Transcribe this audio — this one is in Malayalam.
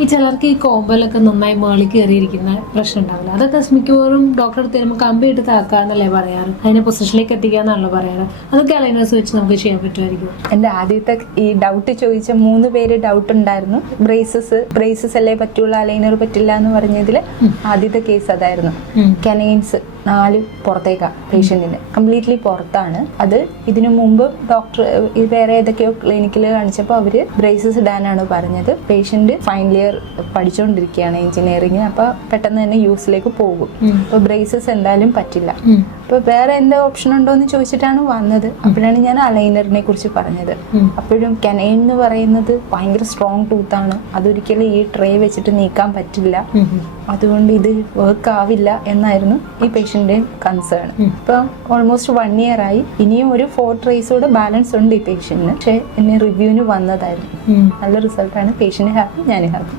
ഈ ചിലർക്ക് ഈ കോമ്പലൊക്കെ നന്നായി മേളിൽ കയറിയിരിക്കുന്ന പ്രശ്നം ഉണ്ടാവില്ല. അതൊക്കെ മിക്കവാറും ഡോക്ടറെ അടുത്ത് തരുമ്പോൾ കമ്പി ഇട്ട് താക്കാന്നല്ലേ പറയാറ്, അതിനെ പൊസിഷനിലേക്ക് എത്തിക്കാന്നാണല്ലോ പറയാറ്. അതൊക്കെ അലൈനേഴ്സ് വെച്ച് നമുക്ക് ചെയ്യാൻ പറ്റുമായിരിക്കും. എൻ്റെ ആദ്യത്തെ ഈ ഡൗട്ട് ചോദിച്ച 3 പേര് ഡൗട്ട് ഉണ്ടായിരുന്നു. ബ്രേസസ് അല്ലേ പറ്റുള്ളൂ, അലൈനർ പറ്റില്ല എന്ന് പറഞ്ഞതിൽ ആദ്യത്തെ കേസ് അതായിരുന്നു. കനൈൻസ് 4 പുറത്തേക്കാണ് പേഷ്യൻറ്റിന്, കംപ്ലീറ്റ്ലി പുറത്താണ്. അത് ഇതിനു മുമ്പ് ഡോക്ടർ വേറെ ഏതൊക്കെയോ ക്ലിനിക്കിൽ കാണിച്ചപ്പോൾ അവർ ബ്രേസസ് ഇടാനാണ് പറഞ്ഞത്. പേഷ്യന്റ് ഫൈനൽ ഇയർ പഠിച്ചുകൊണ്ടിരിക്കുകയാണ് എഞ്ചിനീയറിങ്, അപ്പോൾ പെട്ടെന്ന് തന്നെ യൂസിലേക്ക് പോകും. അപ്പോൾ ബ്രേസസ് എന്തായാലും പറ്റില്ല. അപ്പോൾ വേറെ എന്താ ഓപ്ഷൻ ഉണ്ടോ എന്ന് ചോദിച്ചിട്ടാണ് വന്നത്. അപ്പോഴാണ് ഞാൻ അലൈനറിനെ കുറിച്ച് പറഞ്ഞത്. അപ്പോഴും കനൈൻ എന്ന് പറയുന്നത് ഭയങ്കര സ്ട്രോങ് ടൂത്താണ്, അതൊരിക്കലും ഈ ട്രേ വെച്ചിട്ട് നീക്കാൻ പറ്റില്ല, അതുകൊണ്ട് ഇത് വർക്ക് ആവില്ല എന്നായിരുന്നു ഈ പേഷ്യന്റിന്റെ കൺസേൺ. ഇപ്പം ഓൾമോസ്റ്റ് 1 ഇയർ ആയി. ഇനിയും ഒരു 4 ട്രേസ് കൂടെ ബാലൻസ് ഉണ്ട് ഈ പേഷ്യന്റിന്. പക്ഷെ എന്നെ റിവ്യൂവിന് വന്നതായിരുന്നു. നല്ല റിസൾട്ടാണ്. പേഷ്യന്റ് ഹാപ്പി, ഞാൻ ഹാപ്പി.